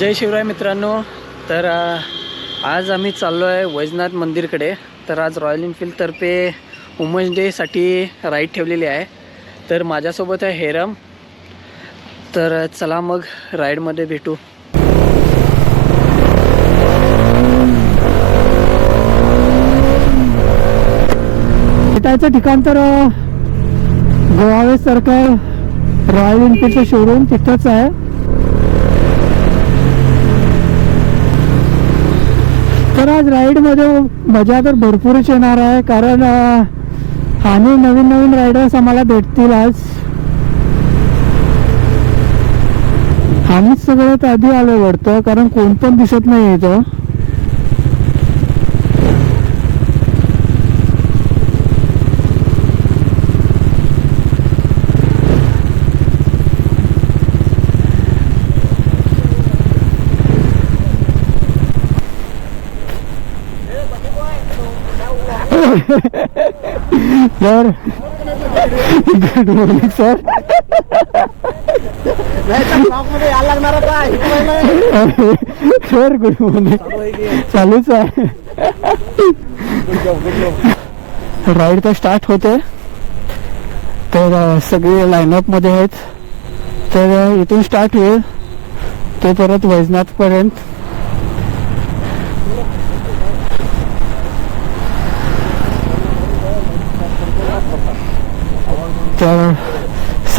जय शिवराय मित्रांनो. तर आज आम्ही चाललो आहे वैजनाथ मंदिरकडे. तर आज रॉयल एन्फिल्डतर्फे वुमन्स डेसाठी राईड ठेवलेली आहे. तर माझ्यासोबत आहे हेरम. तर चला मग राईडमध्ये भेटू. भेटायचं ठिकाण तर गोवावे सर्कल रॉयल एनफिल्डचं शोरूम तिथंच आहे. तर आज राईडमध्ये मजा तर भरपूरच येणार आहे कारण आणि नवीन नवीन रायडर्स आम्हाला भेटतील आज. आम्हीच सगळ्यात आधी आलो वाटतं कारण कोण पण दिसत नाही इथं. Sir. Good morning sir sir good morning चालूच आहे राईड तर स्टार्ट होते. तर सगळे लाईनअपमध्ये आहेत. तर इथून स्टार्ट होईल. ते परत वैजनाथ पर्यंत तर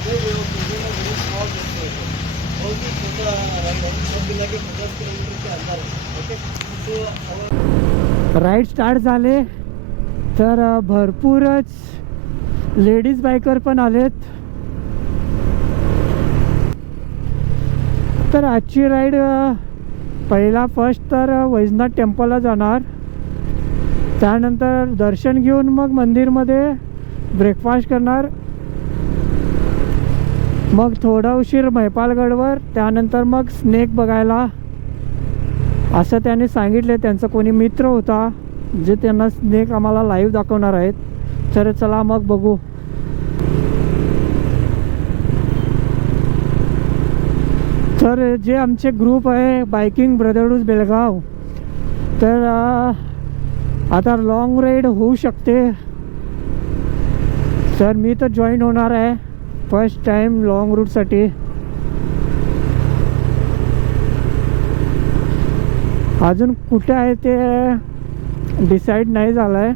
बहुत छोटा पचास ओके सो राईड स्टार्ट झाले तर भरपूरच लेडीज बायकर पण आलेत. तर आजची राईड पहिला फर्स्ट तर वैजनाथ टेम्पलला जाणार. त्यानंतर दर्शन घेऊन मग मंदिरमध्ये ब्रेकफास्ट करणार. मग थोडा उशीर महिपालगडवर त्यानंतर मग स्नेक बघायला. असं त्याने सांगितले. त्यांचा कोणी मित्र होता जे त्यांना स्नेक आम्हाला लाईव्ह दाखवणार आहेत. तर चला मग बघू. तर जे आमचे ग्रुप आहे बायकिंग ब्रदरहूड बेळगाव तर आता लॉंग राईड होऊ शकते. तर मी तर जॉईन होणार आहे. फर्स्ट टाईम लॉंग रूटसाठी अजून कुठे आहे ते डिसाईड नाही झालं आहे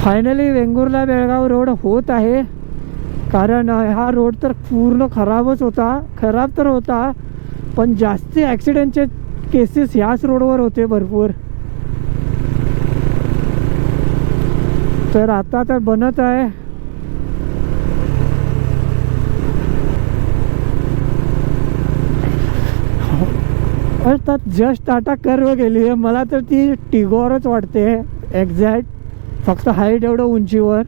फायनली वेंगुर्ला बेळगाव रोड होत आहे. कारण हा रोड तर पूर्ण खराबच होता. खराब तर होता पण जास्ती ॲक्सिडेंटचे केसेस ह्याच रोडवर होते भरपूर. तर आता तर बनत आहे. त्यात जस्ट टाटा कर्व गेली आहे. मला तर ती टिगोरच वाटते. एक्झॅक्ट फक्त हाईट एवढं उंचीवर.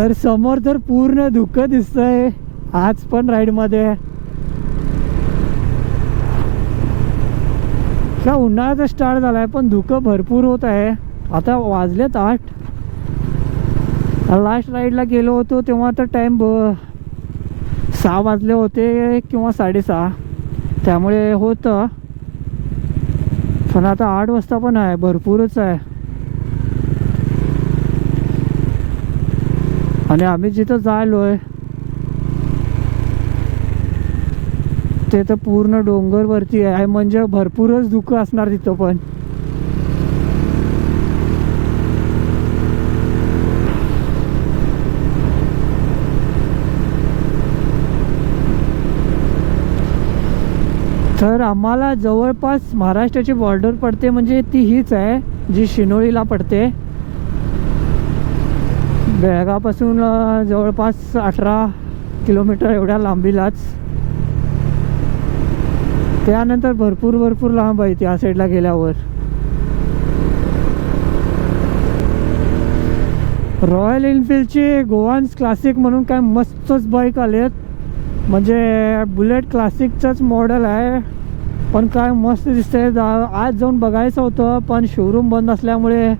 तर समोर तर पूर्ण धुकं दिसतंय. आज पण राईडमध्ये. का उन्हाळ्याचा स्टार्ट झालाय पण धुकं भरपूर होत आहे. आता वाजलेत आठ. लास्ट राईडला गेलो होतो तेव्हा तर टाईम ब सहा वाजले होते किंवा साडेसहा. त्यामुळे होतं. पण आता आठ वाजता पण आहे भरपूरच आहे. आणि आम्ही जिथं जायलोय ते तर पूर्ण डोंगरवरती आहे म्हणजे भरपूरच दुःख असणार तिथं पण. तर आम्हाला जवळपास महाराष्ट्राची बॉर्डर पडते म्हणजे ती हीच आहे जी शिनोळीला पडते. बेळगावपासून जवळपास अठरा किलोमीटर एवढ्या लांबीलाच. त्यानंतर भरपूर भरपूर लांब आहे त्या साईडला गेल्यावर. रॉयल एनफिल्डची गोवान्स क्लासिक म्हणून काय मस्तच बाईक आलेत. म्हणजे बुलेट क्लासिकचंच मॉडेल आहे. पण काय मस्त दिसतंय. जा- आज जाऊन बघायचं होतं पण शोरूम बंद असल्यामुळे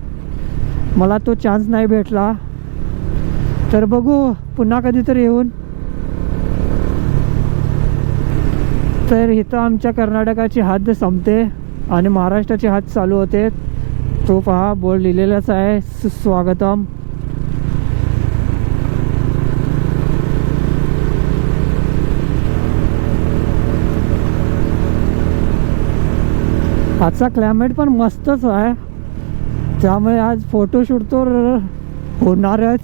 मला तो चान्स नाही भेटला. तर बघू पुन्हा कधीतरी येऊन. तर इथं आमच्या कर्नाटकाची हद्द संपते आणि महाराष्ट्राची हद्द चालू होते. तो पहा बोर्ड लिहिलेलाच आहे. सुस्वागतम आजचा क्लायमेट पण मस्तच आहे. त्यामुळे आज फोटोशूट तर होणारच.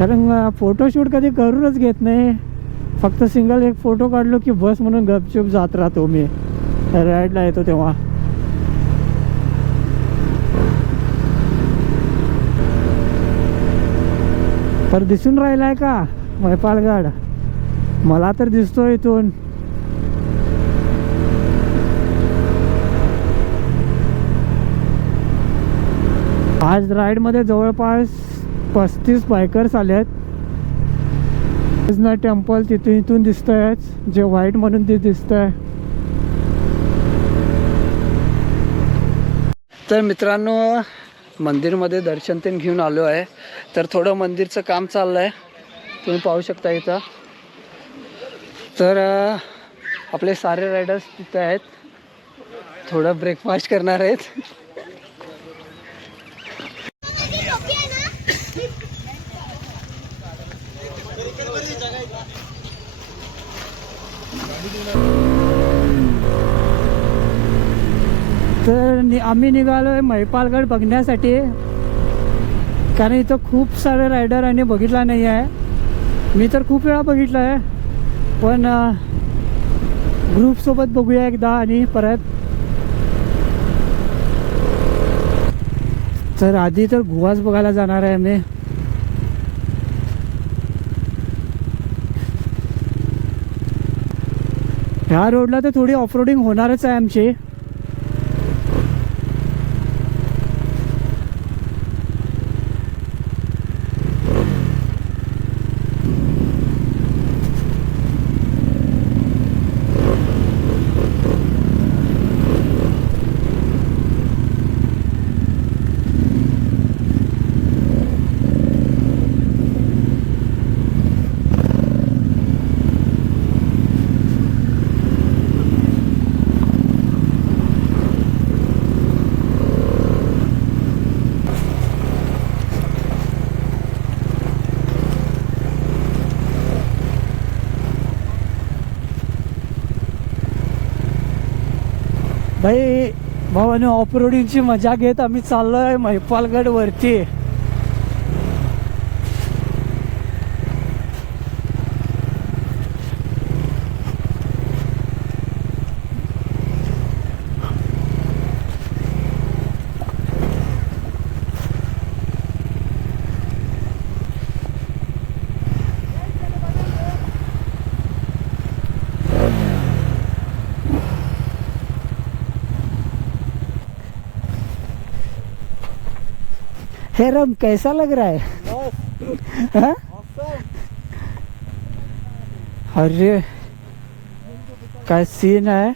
कारण फोटोशूट कधी करूनच घेत नाही. फक्त सिंगल एक फोटो काढलो की बस म्हणून गपचूप जात राहतो मी. राईडला येतो तेव्हा. तर दिसून राहिलाय का? मैपालगड. मला तर दिसतो इथून. आज राईडमध्ये जवळपास पस्तीस बायकर्स आले आहेत कृष्णा टेम्पल तिथून इथून दिसत आहेत जे व्हाईट म्हणून ते दिसतंय. तर मित्रांनो मंदिरमध्ये दर्शन तेन घेऊन आलो आहे. तर थोडं मंदिरचं काम चाललं आहे तुम्ही पाहू शकता इथं. तर आपले सारे रायडर्स तिथं आहेत. थोडं ब्रेकफास्ट करणार आहेत. तर नि आम्ही निघालो आहे महिपालगड बघण्यासाठी. कारण इथं खूप सारे रायडर आणि बघितला नाही आहे. मी तर खूप वेळा बघितलं आहे पण ग्रुपसोबत बघूया एकदा आणि परत. तर आधी तर गुहाच बघायला जाणार आहे मी ह्या रोडला तर थोडी ऑफ रोडिंग होणारच आहे आमची. भावाने ऑफरोडिंगची मजा घेत आम्ही चाललो आहे वरती. हे कैसा लग रहा है? अरे काय सीन आहे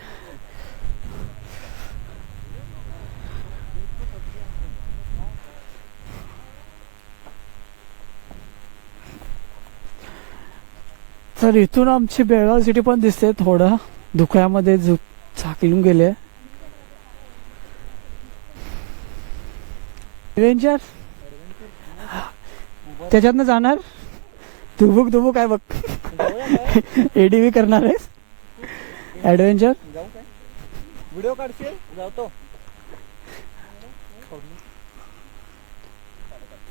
तर इथून आमची बेळगाव सिटी पण दिसते थोडं. धुक्यामध्ये झु झाकलून गेले. ॲडव्हेंचर त्याच्यातनं जाणार? धुबुक धुबुक आहे बघ. एडीव्ही करणार आहेस? ॲडव्हेंचर जाऊ काय? व्हिडिओ काढशील? जातो.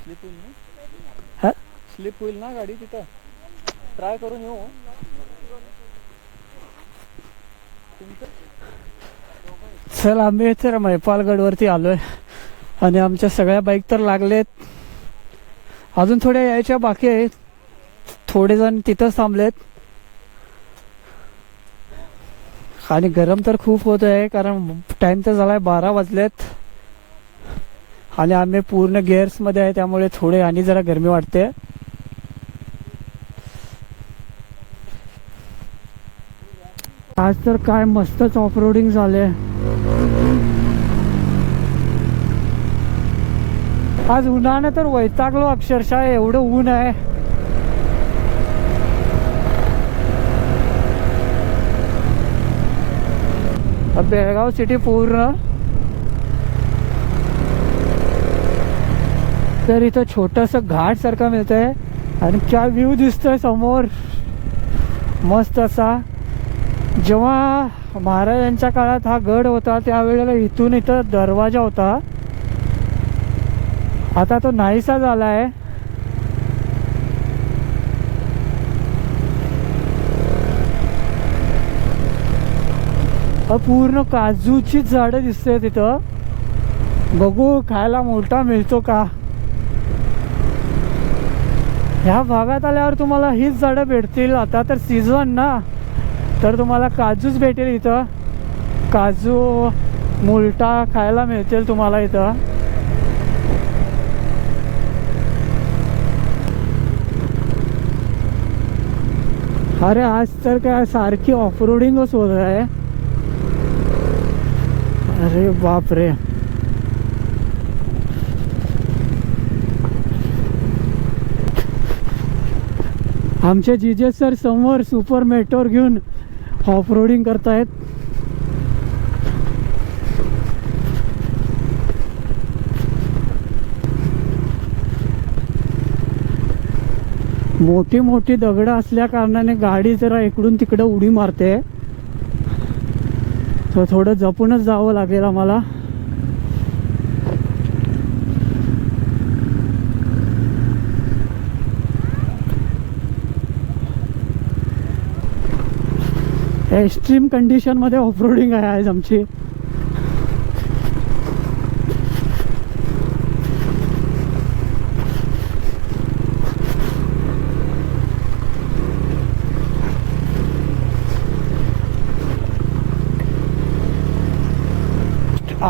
स्लिप होईल ना? स्लिप होईल ना गाडी तिथं? ट्राय करून येऊ. चल आम्ही तर मैपालगडवरती आलोय. आणि आमच्या सगळ्या बाईक तर लागलेत. अजून थोड्या यायच्या बाकी आहेत थोडे जण तिथंच थांबलेत. आणि गरम तर खूप होत आहे कारण टाइम तर झालाय बारा वाजलेत. आणि आम्ही पूर्ण gears मध्ये आहे त्यामुळे थोडे आणि जरा गरमी वाटते. आज तर काय मस्तच ऑफ रोडिंग झाले. आज उन्हाने तर वैतागलो अक्षरशः एवढं ऊन आहे. बेळगाव सिटी पूर्ण. तर इथं छोटस घाट सारखं आहे आणि क्या व्ह्यू दिसतोय समोर. मस्त असा. जेव्हा महाराजांच्या काळात हा गड होता त्यावेळेला इथून इथं दरवाजा होता. आता तो नाहीसा झाला आहे पूर्ण काजूची झाडं दिसते तिथं. बघू खायला मोठा मिळतो का? ह्या भागात आल्यावर तुम्हाला हीच झाडं भेटतील. आता तर सीझन ना. तर तुम्हाला काजूच भेटेल इथं. काजू मुलटा खायला मिळतील तुम्हाला इथं. अरे आज तर काय सारखी ऑफरोडिंगच होत आहे. अरे बापरे. आमचे जीजे सर समोर सुपर मेटोर घेऊन ऑफरोडिंग करतायत. मोठी मोठी दगड असल्या कारणाने गाडी जरा इकडून तिकडं उडी मारते. तर थोडं जपूनच जावं लागेल आम्हाला. एक्स्ट्रीम कंडिशनमध्ये ऑफरोडिंग आहे आज आमची.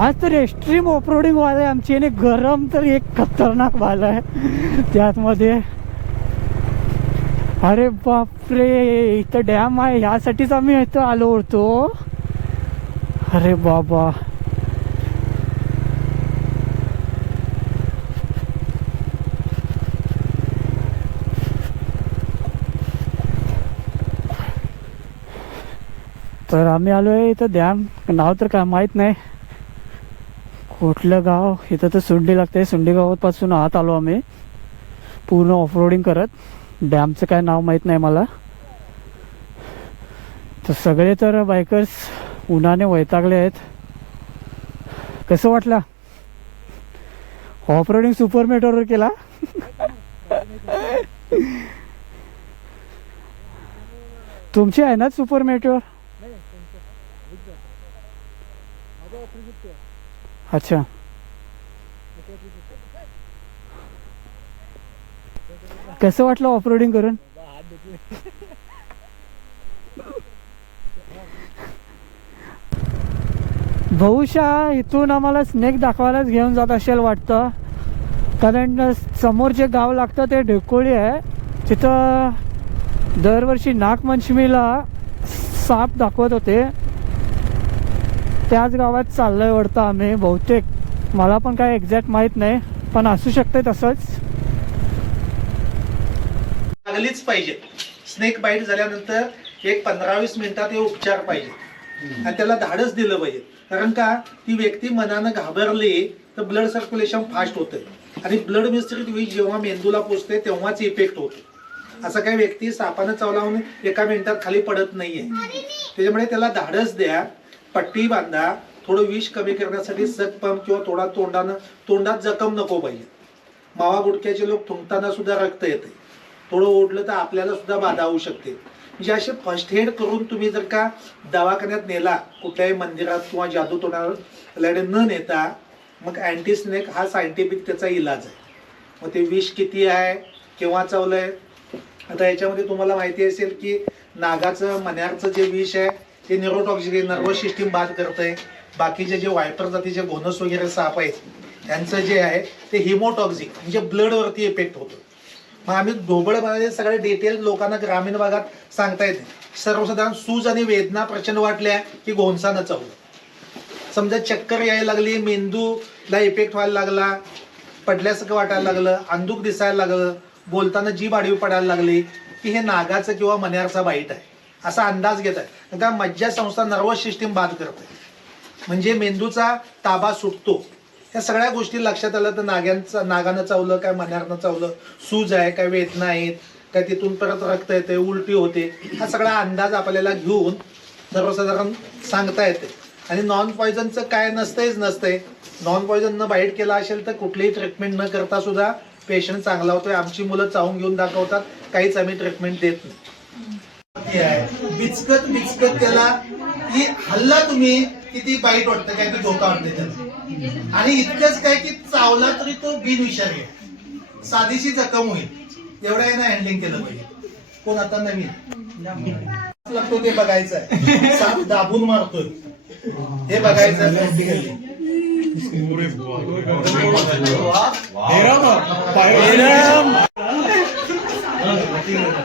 आज तर एक्स्ट्रीम ऑफरोडिंग वाले आमची आणि गरम तर एक खतरनाक वाला आहे. त्यातमध्ये अरे बापरे इथं डॅम आहे. ह्यासाठीच आम्ही इथं आलो होतो. अरे बाबा. तर आम्ही आलो आहे इथं डॅम. नाव तर काय माहीत नाही. कुठलं गाव? इथं तर सुंडी लागते. सुंडी गावापासून आत आलो आम्ही. पूर्ण ऑफरोडिंग करत. डॅमचं काय नाव माहीत नाही मला. तर सगळे तर बायकर्स उन्हाने वैतागले आहेत. कसं वाटलं? ऑफरोडिंग सुपर मेटोवर केला? तुमची आहे ना सुपर मेटोर अच्छा. कसं वाटलं ऑफरोडिंग करून? बहुशा इथून आम्हाला स्नेक दाखवायलाच घेऊन जात असेल वाटतं. कारण समोर जे गाव लागतं ते ढेकोळी आहे. तिथं दरवर्षी नागपंचमीला साप दाखवत होते. त्याच गावात चाललोय वाटतं आम्ही बहुतेक. मला पण काय एक्झॅक्ट माहीत नाही पण असू शकते तसंच. लागलीच पाहिजे. स्नेक बाईट झाल्यानंतर एक पंधरा वीस मिनिटात हे उपचार पाहिजे. आणि त्याला धाडच दिलं पाहिजे. कारण का ती व्यक्ती मनानं घाबरली तर ब्लड सर्क्युलेशन फास्ट होतं आणि ब्लड विष जेव्हा मेंदूला पोचते तेव्हाच इफेक्ट होतो. असं काही व्यक्ती सापानं चावलावून एका मिनिटात खाली पडत नाहीये. त्याच्यामुळे त्याला धाडस द्या. पट्टी बांधा थोडं विष कमी करण्यासाठी सग पंप किंवा थोडा तोंडानं तोंडात जखम नको पाहिजे मावा गुडक्याचे लोक थुंकताना सुद्धा रक्त येते. थोडं ओढलं तर आपल्याला सुद्धा बाधा होऊ शकते. म्हणजे असे फर्स्ट एड करून तुम्ही जर का दवाखान्यात नेला कुठल्याही मंदिरात किंवा जादू तोंडाकडे न नेता मग अँटीस्नेक हा सायंटिफिक त्याचा इलाज आहे. मग ते विष किती आहे केव्हा चावलं आहे आता याच्यामध्ये तुम्हाला माहिती असेल की नागाचं मन्यारचं जे विष आहे ते न्यूरोटॉक्सिक नर्वस सिस्टीम बाद करतंय. बाकीचे जे वायपर जातीचे बोनस वगैरे साप आहेत त्यांचं जे आहे ते हिमोटॉक्झिक म्हणजे ब्लडवरती इफेक्ट होतो. मग आम्ही ढोबळमध्ये सगळे डिटेल लोकांना ग्रामीण भागात सांगता येते. सर्वसाधारण सूज आणि वेदना प्रचंड वाटल्या की गोंसानं चावलं समजा चक्कर यायला लागली मेंदूला इफेक्ट व्हायला लागला पडल्यासारखं वाटायला लागलं अंदूक दिसायला लागलं बोलताना जीभ आडवी पडायला लागली की हे नागाचं किंवा मन्यारचा बाईट आहे. असा अंदाज घेत आहे. का मज्जा संस्था नर्वस सिस्टीम बाद करते. म्हणजे मेंदूचा ताबा सुटतो. या सगळ्या गोष्टी लक्षात आलं तर नाग्यांचं नागानं चावलं काय मन्यारनं चावलं सूज आहे काय वेदना आहेत काय तिथून परत रक्त येते उलटी होते. हा सगळा अंदाज आपल्याला घेऊन सर्वसाधारण सांगता येते. आणि नॉन पॉयझनचं काय नसतंच नसतंय. नॉन पॉयझन न बाईट केला असेल तर कुठलीही ट्रीटमेंट न करता सुद्धा पेशंट चांगला होतोय. आमची मुलं चावून घेऊन दाखवतात. काहीच आम्ही ट्रीटमेंट देत नाही. हे आहे. बिचकत बिचकत त्याला की हल्ला तुम्ही किती बाईट वाटतं काय की धोका वाटते त्याला. आणि इतकंच काय की चावला तरी तो बिनविषारी आहे. साधीशी जखम होईल. एवढं आहे ना हँडलिंग केलं पाहिजे. कोण आता नवीन? लागतो ते बघायचं आहे. साप दाबून मारतोय. हे बघायचं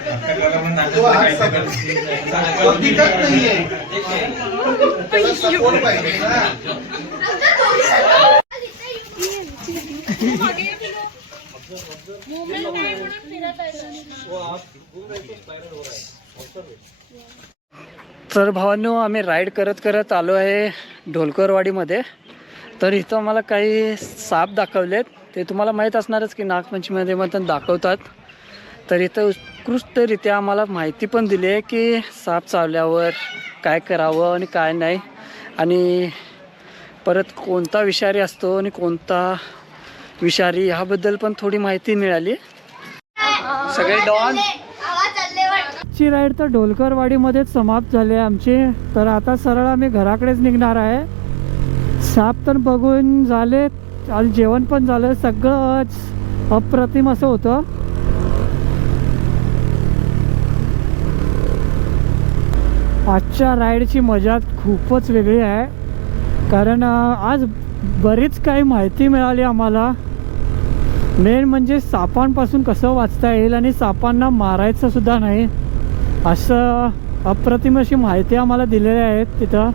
आहे नाहीये पाहिजे ना तर भावांनो आम्ही राईड करत करत आलो आहे ढोलकरवाडीमध्ये. तर इथं मला काही साप दाखवलेत. ते तुम्हाला माहीत असणारच की नागपंचमीमध्ये मग दाखवतात. तर इथं उत्कृष्टरित्या आम्हाला माहिती पण दिली आहे की साप चावल्यावर काय करावं आणि काय नाही. आणि परत कोणता विषारी असतो आणि कोणता विषारी ह्याबद्दल पण थोडी माहिती मिळाली. सगळे डॉन. ची राईड तर ढोलकरवाडीमध्येच समाप्त झाली आहे आमची. तर आता सरळ आम्ही घराकडेच निघणार आहे. साप तर बघून झाले आणि जेवण पण झालं सगळंच अप्रतिम असं होतं. आजच्या राईडची मजा खूपच वेगळी आहे. कारण आज बरीच काही माहिती मिळाली आम्हाला. मेन म्हणजे सापांपासून कसं वाचता येईल आणि सापांना मारायचं सुद्धा नाही. असं अप्रतिम अशी माहिती आम्हाला दिलेल्या आहेत तिथं.